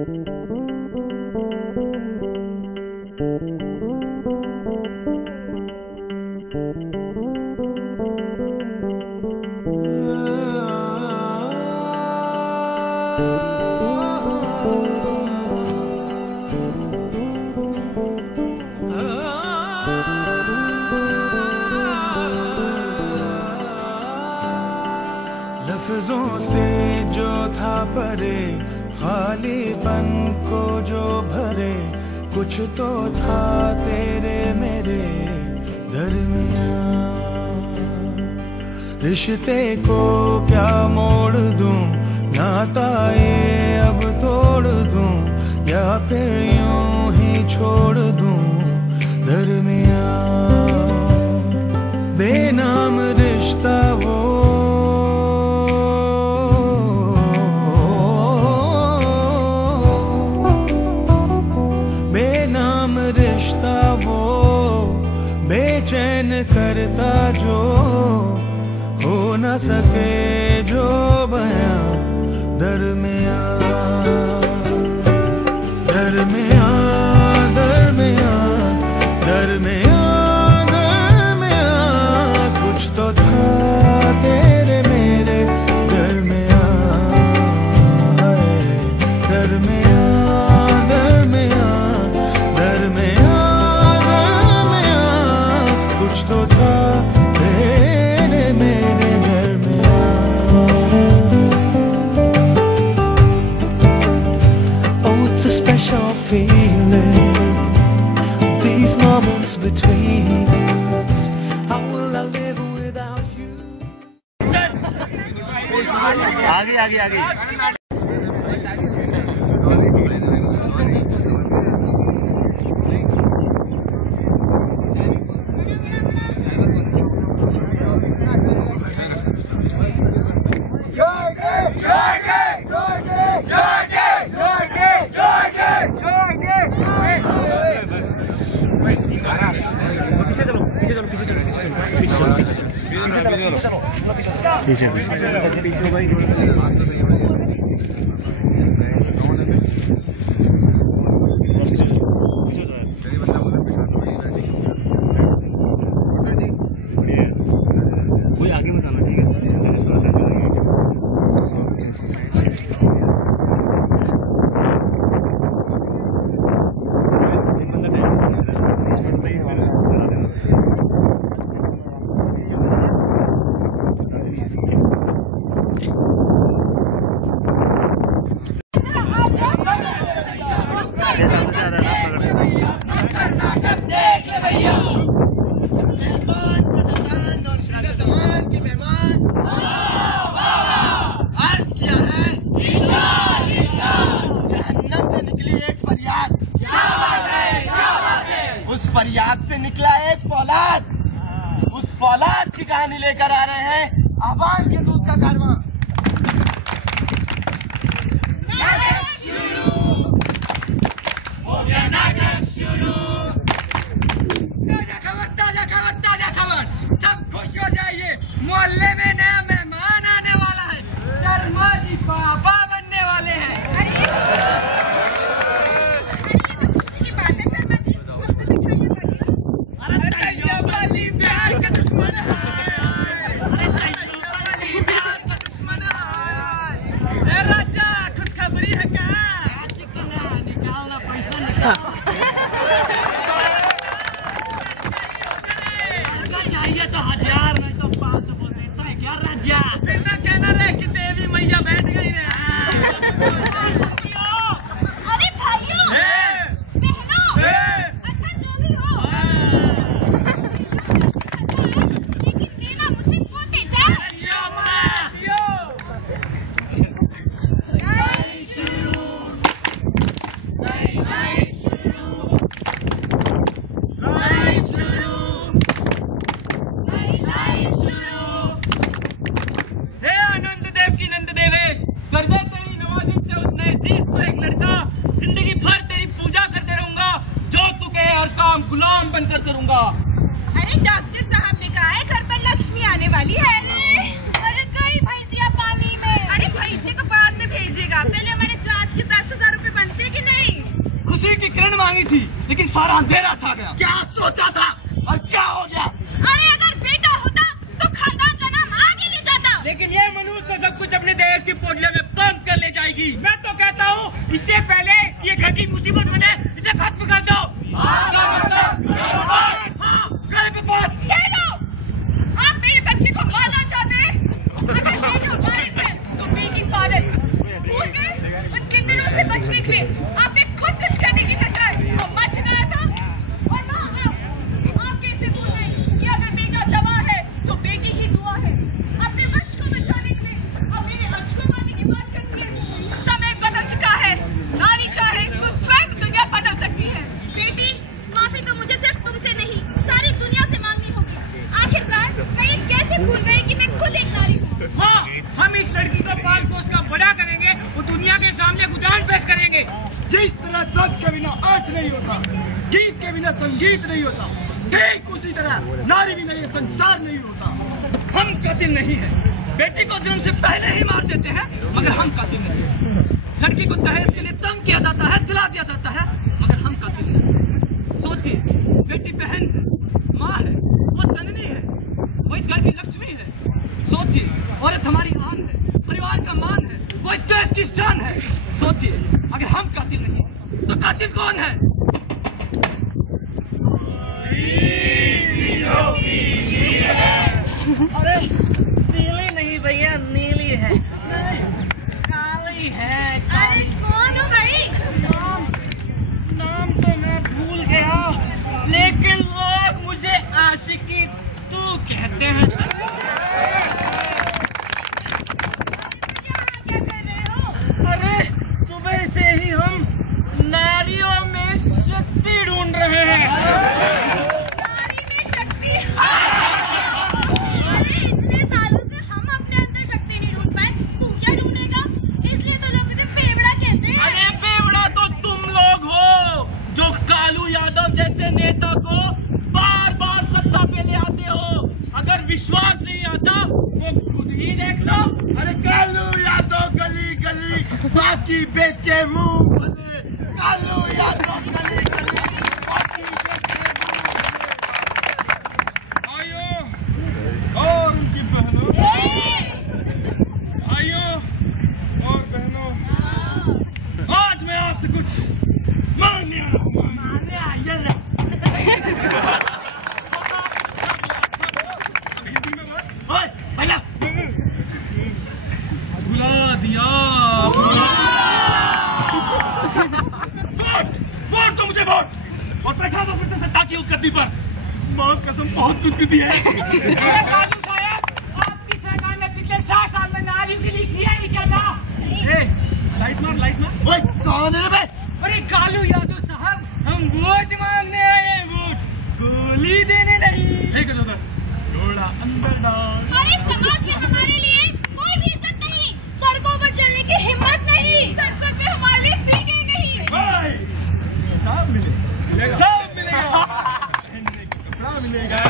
लफ्जों से जो था परे, खालीपन को जो भरे, कुछ तो था तेरे मेरे दरमियां। रिश्ते को क्या मोड़ दूं, नाता ये अब तोड़ दूं, या फिर यूं ही छोड़ दूं दरमियां। बेनाम रिश्ता वो, बेनाम रिश्ता वो, बेचैन करता जो, हो न सके जो बयां दरमियां। दरमियां दरमियां दरमियां दरमियां, कुछ तो था तेरे मेरे दरमियां। दरमियां दरमियां दरमियां दरमियां, कुछ तो था तेरे मेरे दरमियां। Oh, it's a special feeling, these moments between us. How will I live without you? आगे आगे आगे। पीछे चलो पीछे चलो पीछे चलो पीछे चलो पीछे चलो पीछे चलो पीछे कोई आगे मत आना, ठीक है? फरियाद से निकला एक फौलाद, उस फौलाद की कहानी लेकर आ रहे हैं आवाम के दूध का कारवां। नाटक शुरू हो गया, नाटक शुरू। ताजा खबर ताजा खबर ताजा खबर, सब खुश हो जाइए, मोहल्ले में नया मेहमान आने वाला है। शर्मा जी पापा बनने वाले हैं। चाहिए तो 1000 नहीं तो 500 देता है क्या राजा? बिना कहना रे कि देवी मैया बैठ गई रे। अरे भाइयों, बहनों, अच्छा जो भी हो, लेकिन देना मुझे पोते जा। Live की पोटलियों में बंद कर ले जाएगी। मैं तो कहता हूँ इससे पहले ये घर की मुसीबत बने, इसे खत्म कर दो। आप मेरे बच्चे को मारना चाहते हैं? अगर बेटा वारिस है तो बेटी वारिस। भूल गए उन किन्नरों से बचने के लिए आपने खुद कुछ करने की बजाय वो मच गया था। और माँ आप कैसे भूल गए कि अगर बेटा दवा है तो बेटी ही दुआ है। अपने वंश को बचाने के लिए अब मेरे अंश को मारने की बात करती है। समय बदल चुका है, नारी चाहे तो स्वयं दुनिया बदल सकती है। बेटी माफी तो मुझे सिर्फ तुमसे नहीं सारी दुनिया से मांगनी होगी। आखिरकार मैं ये कैसे भूल गई कि मैं खुद एक नारी हूँ। हाँ, हम इस लड़की को पाल पोस का बड़ा करेंगे और दुनिया के सामने उदाहरण पेश करेंगे। जिस तरह शब्द के बिना अर्थ नहीं होता, गीत के बिना संगीत नहीं होता, ठीक उसी तरह नारी बिना ये संसार नहीं होता। हम कातिल नहीं है, बेटी को जन्म से पहले ही मार देते हैं, मगर हम कातिल नहीं है। लड़की को दहेज के लिए तंग किया जाता है, दिला दिया जाता है, मगर हम कातिल नहीं। सोचिए, बेटी बहन है, माँ है, वो जननी है, वो इस घर की लक्ष्मी है। सोचिए, औरत हमारी आन है, परिवार का मान है, वो इस देश की शान है। सोचिए, अगर हम कातिल नहीं तो कातिल कौन है? अरे नीली नहीं भैया, नीली है, काली है। अरे कौन हो भाई? नाम तो मैं भूल गया, लेकिन लोग मुझे आशिकी तू कहते हैं। क्या कर रहे हो? अरे सुबह से ही हम नारियों में शक्ति ढूंढ रहे हैं। नारी में शक्ति। अरे इतने सालों से हम अपने अंदर शक्ति नहीं ढूंढ पाए, तू क्या ढूंढेगा? इसलिए तो लोग मुझे पेवड़ा कहते हैं। अरे बेवड़ा तो तुम लोग हो जो कालू यादव जैसे नेता को बार बार सत्ता पे ले आते हो। अगर विश्वास नहीं आता तो खुद ही देख लो। अरे कालू यादव गली गली बाकी बेचे मूंगफली, कालू यादव गली गली बाकी बेचे मूंगफली। आइयो और उनकी बहनों, आइयो और बहनों, आज मैं आपसे कुछ मांगने आया हूं। हिंदी में बात। ओए, भैया, भुला दिया। वोट दो मुझे, वोट, और बैठा दो फिर से सत्ता की उस गद्दी पर। मां कसम बहुत कुछ दी है। कालू साहब, आपकी सरकार ने पिछले 4 साल में नारियों के लिए किया ही क्या था? लाइट मार, लाइट मार। ओए, कौन है रे बे? अरे कालू यादव साहब, हम वोट मांगने आए हैं, वोट, गोली देने नहीं। घोड़ा अंदर डाल। अरे समाज में हमारे लिए कोई भी इज्जत नहीं, सड़कों पर चलने की हिम्मत नहीं, संसद में हमारे लिए सीटें नहीं। भाई, सब मिलेगा, सब मिलेगा। पहनने को कपड़ा मिलेगा,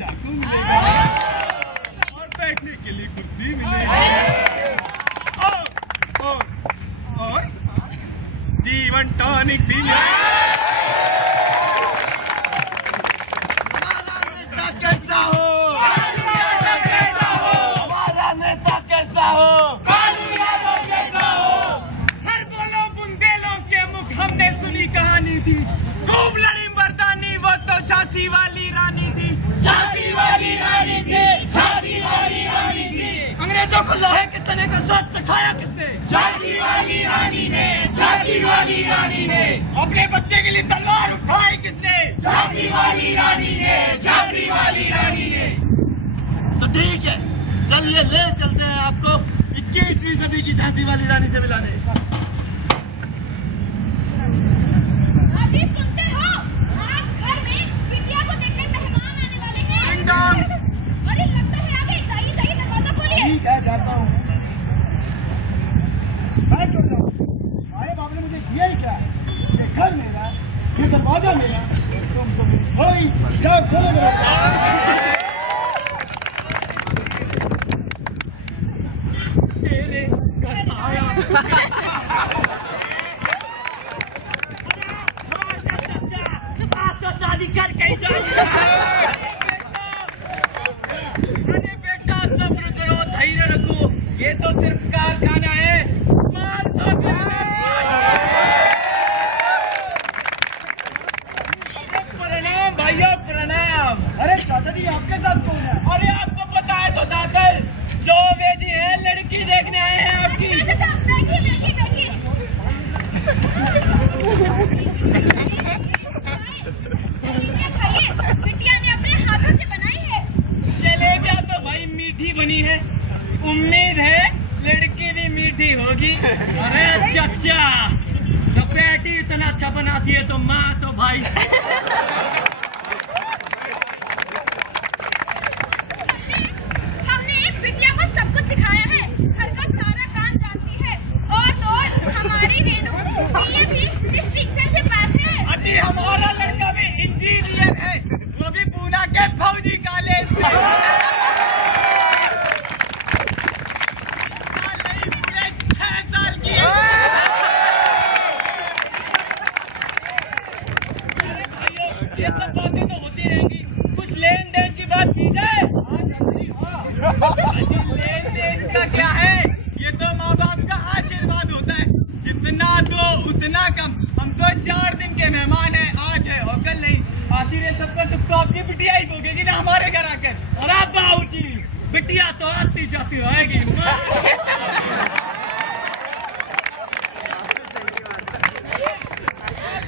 चाकू मिलेगा, और बैठने के लिए कुर्सी मिलेगी, और जीवन टॉनिक भी मिलेगा। हमारा नेता कैसा हो? हमारा नेता कैसा हो? हर बोलो बुंदेलों के मुख हमने सुनी कहानी थी, खूब लड़ी मर्दानी, वो तो झांसी वाली रानी थी, झांसी वाली रानी थी, झांसी वाली रानी थी। अंग्रेजों को लोहे के तने का स्वाद सिखाया किसने? झांसी वाली रानी ने, झांसी वाली रानी ने। अपने बच्चे के लिए तलवार उठाई किसने? झांसी वाली रानी ने, झांसी वाली रानी ने। तो ठीक है, चलिए ले चलते हैं आपको 21वीं सदी की झांसी वाली रानी से मिलाने। अभी सुनते हो? आज घर में बिटिया को देखकर मेहमान आने वाले हैं। अरे लगता है आ गए, जाइए जाइए, दरवाजा खोलिए। ठीक है, जाता हूँ। मैं क्यों जाऊँ? अरे बाप ने मुझे किया ही क्या? ये घर मेरा, ये दरवाजा मेरा, तुम तो मेरी भाई, जाओ खोलो दरवाजा। तेरे घर आया जी आपके साथ कौन है? अरे आपको पता है तो दाखिल चौबे जी हैं, लड़की देखने आए हैं आपकी। अच्छा, देखिए देखिए देखिए बिटिया ने अपने हाथों से बनाई है। जलेबियां तो भाई मीठी बनी है, उम्मीद है लड़की भी मीठी होगी। अरे चाचा तो बेटी इतना अच्छा बनाती है तो माँ तो भाई। हमने बिटिया को सब कुछ सिखाया है, घर का सारा काम जानती है। और तो हमारी रेनू बीए भी डिस्टिंक्शन से पास है। अजी हमारा लड़का भी इंजीनियर है, वो भी पूना के फौजी कॉलेज से। पूरे 6 साल की है। ये सब बातें तो होती रहेंगी, कुछ लेन देन की बात की जाए। लेन देन का क्या है, ये तो माँ बाप का आशीर्वाद होता है, जितना दो उतना कम। हम तो 4 दिन के मेहमान हैं, आज है और कल नहीं। आखिर ये सबका दुख तो आपकी बिटिया ही भोगेगी ना हमारे घर आकर। और आप बाबूजी बिटिया तो आती जाती रहेगी।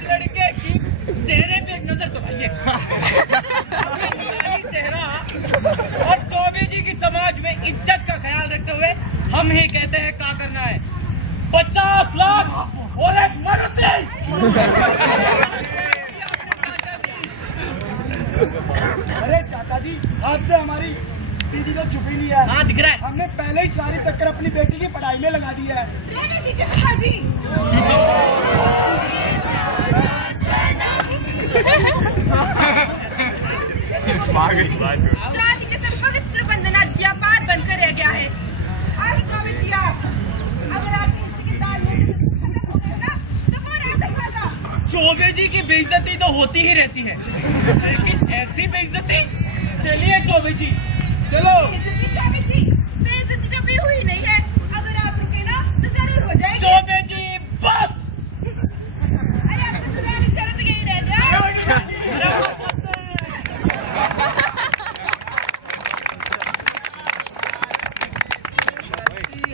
लड़के की चेहरे पे एक नजर तो भाई चेहरा और चौबे जी की समाज में इज्जत का ख्याल रखते हुए हम ही कहते हैं क्या करना है। 50 लाख और एक मारुति। अरे चाचा जी आपसे हमारी दीदी तो छुपी नहीं है। हाँ दिख रहा है। हमने पहले ही सारी चक्कर अपनी बेटी की पढ़ाई में लगा दी है। रहने दीजिए पिताजी। शादी जैसे पवित्र बंधन आज व्यापार बनकर रह गया है। आज स्वामी जी आप अगर आपके किसी के साथ खत्म हो गए ना तो वो ऐसा ही होगा। चौबे जी की बेइज्जती तो होती ही रहती है, लेकिन ऐसी बेइज्जती। चलिए चौबे जी चलो। बेइज्जती स्वामी जी, बेइज्जती तो भी हुई नहीं है, अगर आप रुके ना तो जरूर हो जाएगी। चौबे जी बस। अरे आपको पुरानी शर्त यही रह जाए।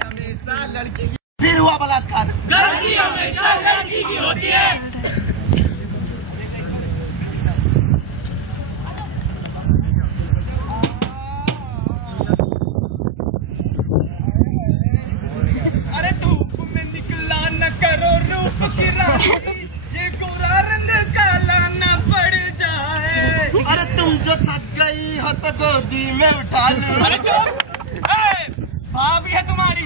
हमेशा लड़की की फिर हुआ बलात्कार। गलती हमेशा लड़की की होती है। अरे धूप में निकला न करो रूप की रानी, ये गोरा रंग काला न पड़ जाए। अरे तुम जो थक गई हो तो गोदी में उठा लो। अरे चुप! भाभी है तुम्हारी,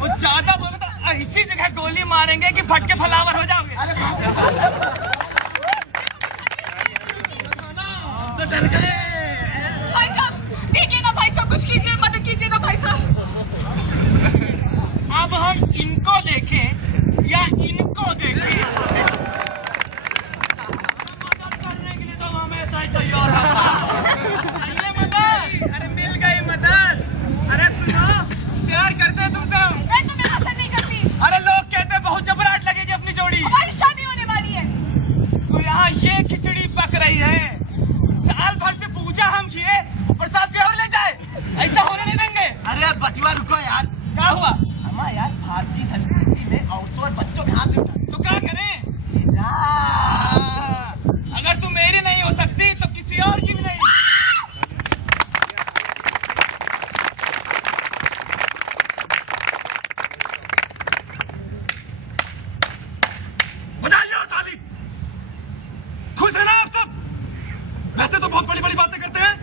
वो ज्यादा बोले तो ऐसी जगह गोली मारेंगे कि फट के फलावर हो जाओगे। अरे तो डर गए। भाई साहब देखिए ना, भाई साहब कुछ कीजिए, मदद कीजिए ना भाई साहब। अब हम इनको देखें या इनको देखें, मदद करने के लिए तो हम हमेशा ही तैयार हैं। आइए मदद। अरे मिल गई मदद। अरे सुनो, प्यार करते हैं तुमसे हम। मैं तुम्हें पसंद नहीं करती। अरे लोग कहते हैं बहुत जबराट लगेगी अपनी जोड़ी। हमारी शादी होने वाली है। तो यहाँ ये खिचड़ी पक रही है, साल भर से पूजा हम किए, प्रसाद भी और ले जाए, ऐसा होने नहीं देंगे। अरे बचवा रुको यार। क्या हुआ? हमारा यार भारतीय संस्कृति में औरतों और बच्चों के हाथ में तो क्या करें? अगर तू मेरी नहीं हो सकती तो किसी और की भी नहीं। बजाइए और ताली। खुश है ना आप सब? वैसे तो बहुत बड़ी बड़ी बातें करते हैं,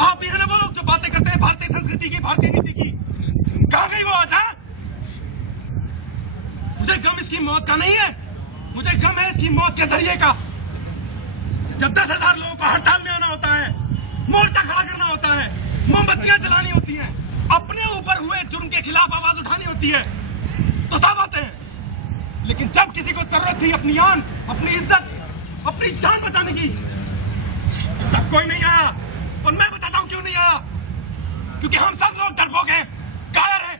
आप ये ना बोलो जो बातें करते हैं भारतीय संस्कृति की, भारतीय नीति की। कहाँ गई वो आज? हाँ, मुझे गम इसकी मौत का नहीं है, मुझे गम है इसकी मौत के जरिए का। जब 10,000 लोगों को हड़ताल में आना होता है, मोर्चा खड़ा करना होता है, मोमबत्तियां जलानी होती हैं, अपने ऊपर हुए जुर्म के खिलाफ आवाज उठानी होती है, तो सब आते हैं। लेकिन जब किसी को जरूरत थी अपनी आन, अपनी इज्जत, अपनी जान बचाने की, तब कोई नहीं आया। और मैं बताता हूं क्यों नहीं आया, क्योंकि हम सब लोग डरपोक हैं, कायर हैं।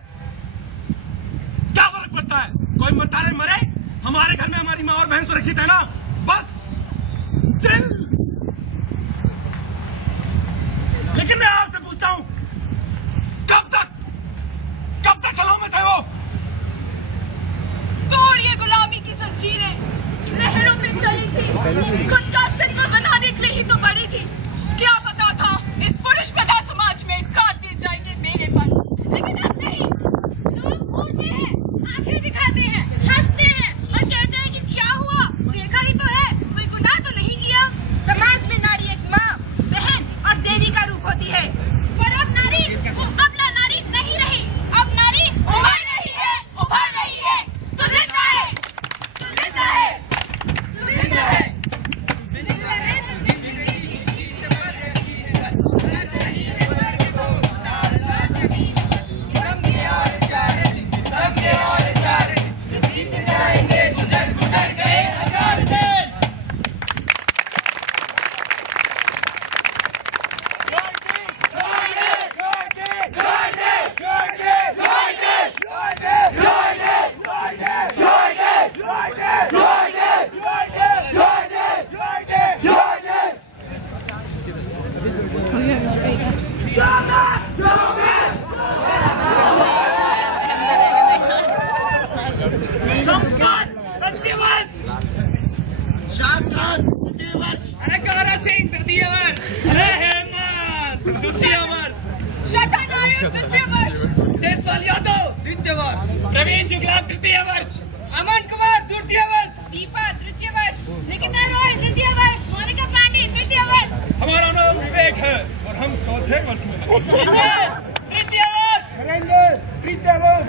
क्या फर्क पड़ता है, कोई मरता रहे मरे, हमारे घर में हमारी माँ और बहन सुरक्षित है ना, बस। दिल लेकिन मैं आपसे पूछता हूं, कब तक सलामत है वो? तोड़िए गुलामी की जंजीरें, लहरों पे चली थी, खुद का अस्तित्व बनाने के लिए ही तो बड़ी थी। क्या पता था इस पुरुष प्रधान समाज में काट दिए जाएंगे मेरेपन, लेकिन अब नहीं। लोग घूरते हैं, आंखें दिखाते हैं, हंसते हैं और कहते हैं कि क्या हुआ, देखा ही तो है, कोई गुनाह तो नहीं किया। समाज में नारी एक माँ, बहन और देवी का रूप होती है, पर अब नारी वो अबला नारी नहीं रही। अब नारी उभर रही है, उभर रही है। तू जिंदा है, तू जिंदा है, तू जिंदा है, जिंदा है, जिंदगी जीत मर रही है, मर रही है स्वर्ग को उतारना जमीन पर। दम में और चारे दिन, दम में और चारे दिन, बीत जाएंगे गुजर गुजर गए हजार दिन। देशपाल यादव द्वितीय वर्ष, प्रवीण शुक्ला तृतीय वर्ष, अमन कुमार द्वितीय वर्ष, दीपा तृतीय वर्ष, निकिता रॉय तृतीय वर्ष, मोनिका पांडे तृतीय वर्ष। हमारा नाम विवेक है और हम चौथे वर्ष में हैं। तृतीय वर्ष, तृतीय वर्ष।